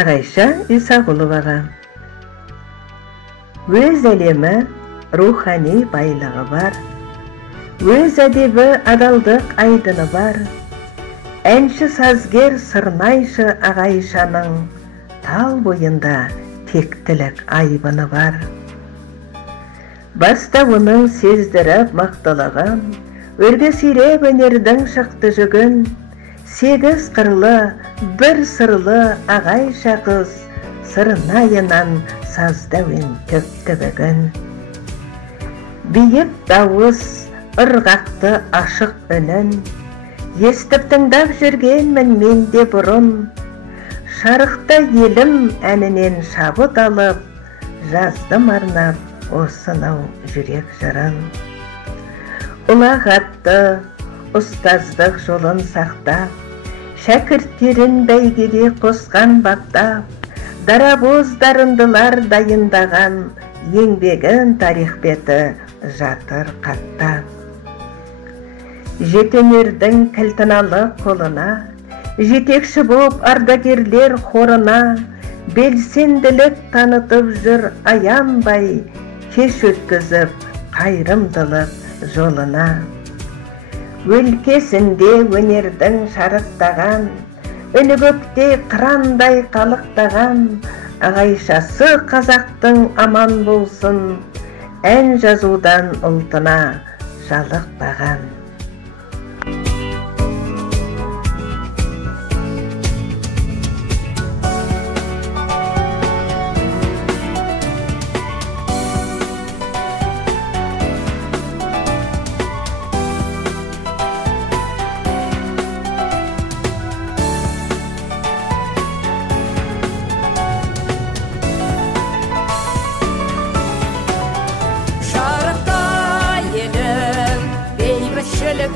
Ағайша Исағұловаға. Өз әлемі рухани байлығы бар, өз әдебі адалдық айдыны бар. Әнші сазгер сырнайшы Ағайшаның тал бойында тектілік айбыны бар. Баста оның сездіріп мақталаған, өрге сиреп өнердің шықты жүгін, 8 қырлы, бір сырлы Ағайша қыз сырнайынан саздауын төпті бүгін. Биік дауыс ырғақты ашық үнін естіп тыңдап жүргенмін мен де бұрын. Шарықта елім әнінен шабыт алып, жаздым арнап осынау жүрек жырын. Ұлағатты ұстаздық жолын сақтап, шәкірттерін бәйгеге қосқан баптап, дарабоз дарындылар дайындаған еңбегін тарих беті жатыр қаттап. Жетенердің кілтіналы қолына, жетекші боп ардагерлер хорына, белсенділік танытып жүр аянбай, кеш өткізіп қайырымдылық жолына. Өлкесінде өнердің шарықтаған, үні көкте қырандай қалықтаған, Ағайшасы қазақтың аман болсын, ән жазудан ұлтына жалықпаған.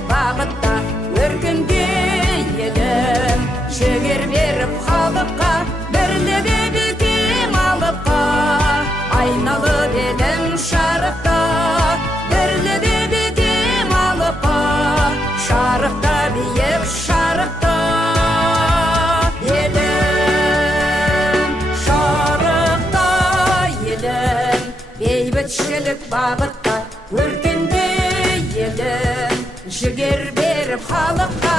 Бағытта өркінде елім, шегер беріп халыққа, бірлігі бекем алыпқа. Айналып елім шарықта, бірлігі бекем алыпқа. Шарықта биік шарықта елім, шарықта елім, бейбітшілік бағытта өркінде елім, жігер беріп халыққа,